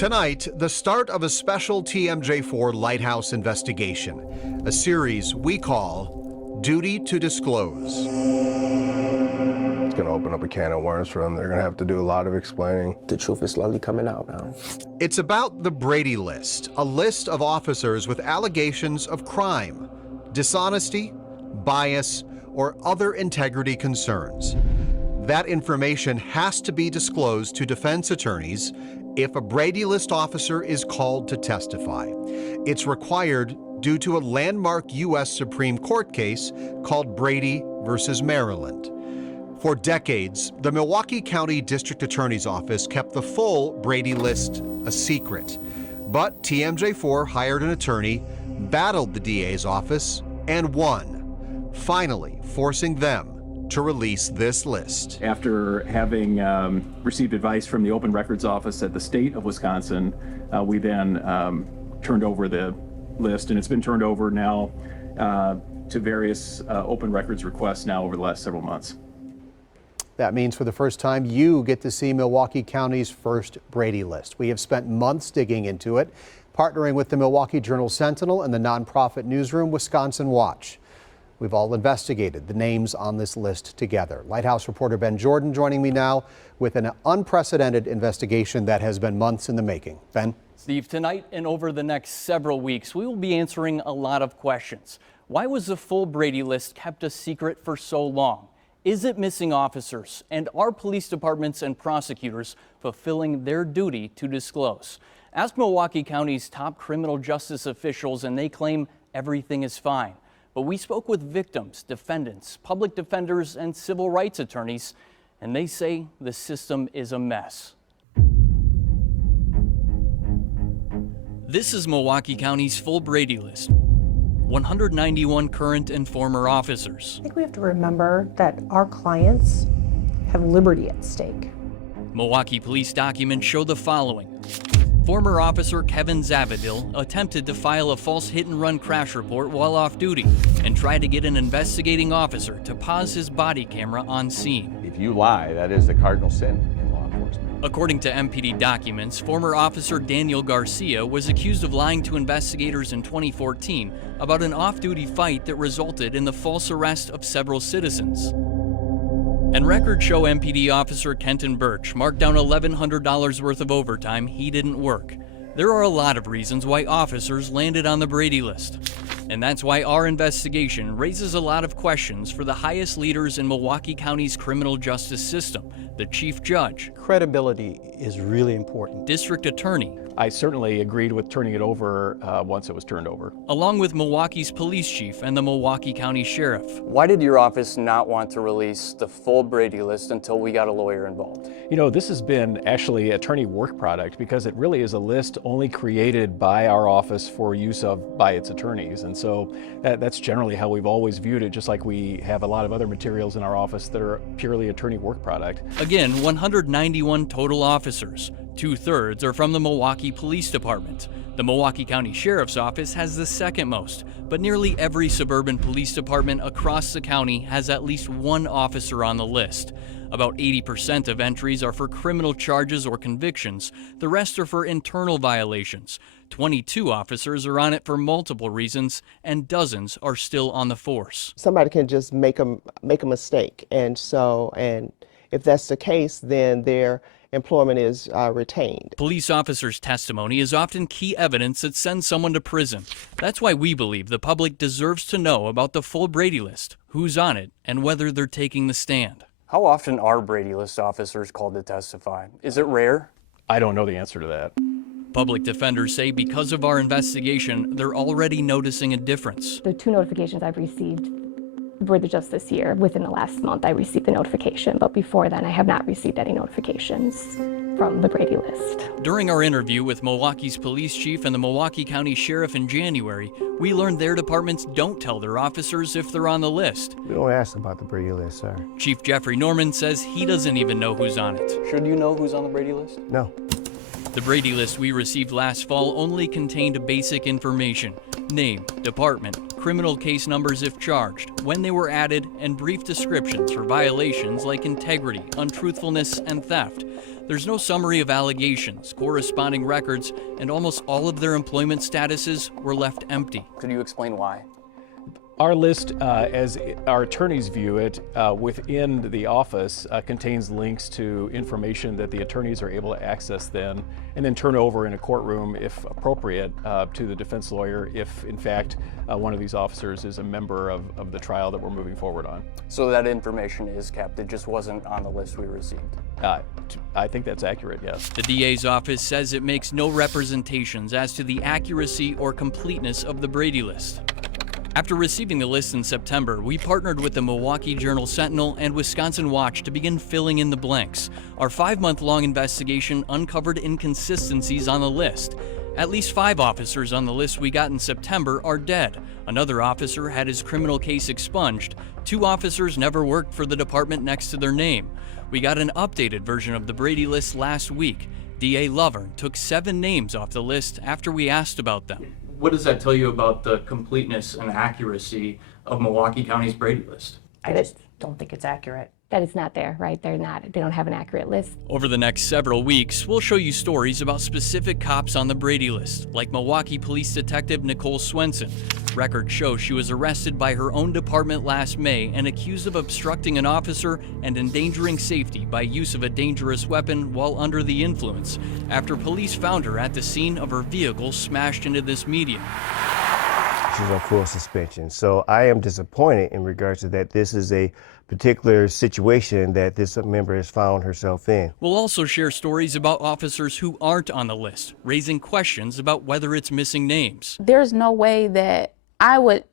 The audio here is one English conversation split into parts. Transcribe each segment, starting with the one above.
Tonight, the start of a special TMJ4 Lighthouse investigation, a series we call Duty to Disclose. It's going to open up a can of worms for them. They're going to have to do a lot of explaining. The truth is slowly coming out now. It's about the Brady List, a list of officers with allegations of crime, dishonesty, bias, or other integrity concerns. That information has to be disclosed to defense attorneys if a Brady List officer is called to testify. It's required due to a landmark U.S. Supreme Court case called Brady versus Maryland. For decades, the Milwaukee County District Attorney's Office kept the full Brady List a secret. But TMJ4 hired an attorney, battled the DA's office, and won, finally forcing them to release this list. After having received advice from the Open Records Office at the state of Wisconsin, we then turned over the list, and it's been turned over now to various open records requests now over the last several months. That means for the first time, you get to see Milwaukee County's first Brady List. We have spent months digging into it, partnering with the Milwaukee Journal-Sentinel and the nonprofit newsroom Wisconsin Watch. We've all investigated the names on this list together. Lighthouse reporter Ben Jordan joining me now with an unprecedented investigation that has been months in the making. Ben? Steve, tonight and over the next several weeks, we will be answering a lot of questions. Why was the full Brady List kept a secret for so long? Is it missing officers? And are police departments and prosecutors fulfilling their duty to disclose? Ask Milwaukee County's top criminal justice officials and they claim everything is fine. But we spoke with victims, defendants, public defenders, and civil rights attorneys, and they say the system is a mess. This is Milwaukee County's full Brady List. 191 current and former officers. I think we have to remember that our clients have liberty at stake. Milwaukee police documents show the following. Former officer Kevin Zavadil attempted to file a false hit-and-run crash report while off duty and tried to get an investigating officer to pause his body camera on scene. If you lie, that is the cardinal sin in law enforcement. According to MPD documents, former officer Daniel Garcia was accused of lying to investigators in 2014 about an off-duty fight that resulted in the false arrest of several citizens. And records show MPD officer Kenton Birch marked down $1,100 worth of overtime he didn't work. There are a lot of reasons why officers landed on the Brady List. And that's why our investigation raises a lot of questions for the highest leaders in Milwaukee County's criminal justice system, the chief judge. Credibility is really important. District attorney. I certainly agreed with turning it over once it was turned over. Along with Milwaukee's police chief and the Milwaukee County sheriff. Why did your office not want to release the full Brady List until we got a lawyer involved? You know, this has been actually attorney work product because it really is a list only created by our office for use of by its attorneys. And so that's generally how we've always viewed it, just like we have a lot of other materials in our office that are purely attorney work product. Again, 191 total officers. 2/3 are from the Milwaukee Police Department. The Milwaukee County Sheriff's Office has the second most, but nearly every suburban police department across the county has at least one officer on the list. About 80% of entries are for criminal charges or convictions. The rest are for internal violations. 22 officers are on it for multiple reasons, and dozens are still on the force. Somebody can just make a mistake, and if that's the case, then their employment is retained. Police officers' testimony is often key evidence that sends someone to prison. That's why we believe the public deserves to know about the full Brady List, who's on it, and whether they're taking the stand. How often are Brady List officers called to testify? Is it rare? I don't know the answer to that. Public defenders say because of our investigation, they're already noticing a difference. The 2 notifications I've received were just this year. Within the last month, I received a notification, but before then, I have not received any notifications from the Brady List. During our interview with Milwaukee's police chief and the Milwaukee County sheriff in January, we learned their departments don't tell their officers if they're on the list. We don't ask about the Brady List, sir. Chief Jeffrey Norman says he doesn't even know who's on it. Should you know who's on the Brady List? No. The Brady List we received last fall only contained basic information: name, department, criminal case numbers if charged, when they were added, and brief descriptions for violations like integrity, untruthfulness, and theft. There's no summary of allegations, corresponding records, and almost all of their employment statuses were left empty. Could you explain why? Our list, as our attorneys view it, within the office contains links to information that the attorneys are able to access then and then turn over in a courtroom, if appropriate, to the defense lawyer if, in fact, one of these officers is a member of the trial that we're moving forward on. So that information is kept, it just wasn't on the list we received? I think that's accurate, yes. The DA's office says it makes no representations as to the accuracy or completeness of the Brady list. After receiving the list in September, we partnered with the Milwaukee Journal-Sentinel and Wisconsin Watch to begin filling in the blanks. Our 5-month-long investigation uncovered inconsistencies on the list. At least 5 officers on the list we got in September are dead. Another officer had his criminal case expunged. 2 officers never worked for the department next to their name. We got an updated version of the Brady list last week. DA Lovern took 7 names off the list after we asked about them. What does that tell you about the completeness and accuracy of Milwaukee County's Brady list? I just don't think it's accurate. That is not there, right? They don't have an accurate list. Over the next several weeks, we'll show you stories about specific cops on the Brady list, like Milwaukee Police Detective Nicole Swenson. Records show she was arrested by her own department last May and accused of obstructing an officer and endangering safety by use of a dangerous weapon while under the influence, after police found her at the scene of her vehicle smashed into this median. She's on full suspension. So I am disappointed in regards to that. This is a particular situation that this member has found herself in. We'll also share stories about officers who aren't on the list, raising questions about whether it's missing names. There's no way that I would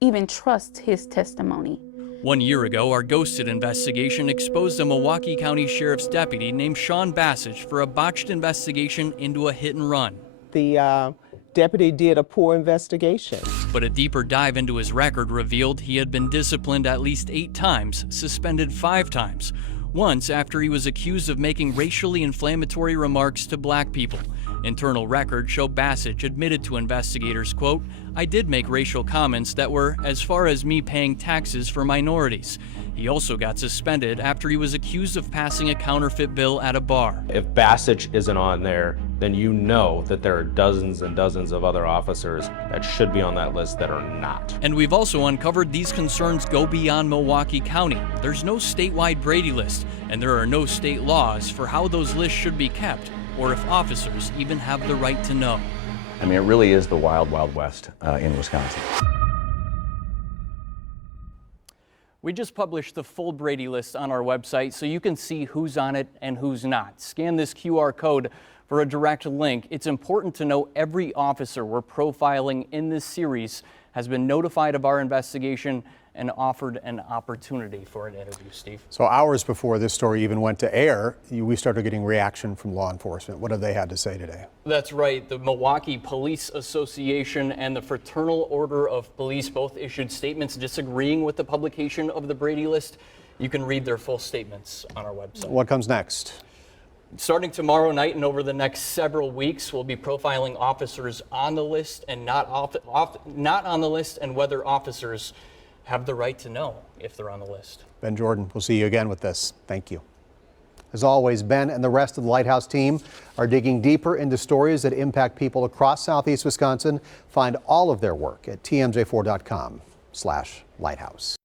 even trust his testimony. 1 year ago, our ghosted investigation exposed a Milwaukee County Sheriff's deputy named Sean Bassage for a botched investigation into a hit and run. The deputy did a poor investigation. But a deeper dive into his record revealed he had been disciplined at least 8 times, suspended 5 times. Once after he was accused of making racially inflammatory remarks to black people. Internal records show Bassage admitted to investigators, quote, "I did make racial comments that were as far as me paying taxes for minorities." He also got suspended after he was accused of passing a counterfeit bill at a bar. If Bassage isn't on there, then you know that there are dozens and dozens of other officers that should be on that list that are not. And we've also uncovered these concerns go beyond Milwaukee County. There's no statewide Brady list, and there are no state laws for how those lists should be kept, or if officers even have the right to know. I mean, it really is the wild, wild west in Wisconsin. We just published the full Brady list on our website so you can see who's on it and who's not. Scan this QR code for a direct link. It's important to know every officer we're profiling in this series has been notified of our investigation and offered an opportunity for an interview, Steve. So hours before this story even went to air, we started getting reaction from law enforcement. What have they had to say today? That's right. The Milwaukee Police Association and the Fraternal Order of Police both issued statements disagreeing with the publication of the Brady list. You can read their full statements on our website. What comes next? Starting tomorrow night and over the next several weeks, we'll be profiling officers on the list and not on the list, and whether officers have the right to know if they're on the list. Ben Jordan, we'll see you again with this. Thank you. As always, Ben and the rest of the Lighthouse team are digging deeper into stories that impact people across Southeast Wisconsin. Find all of their work at tmj4.com/lighthouse.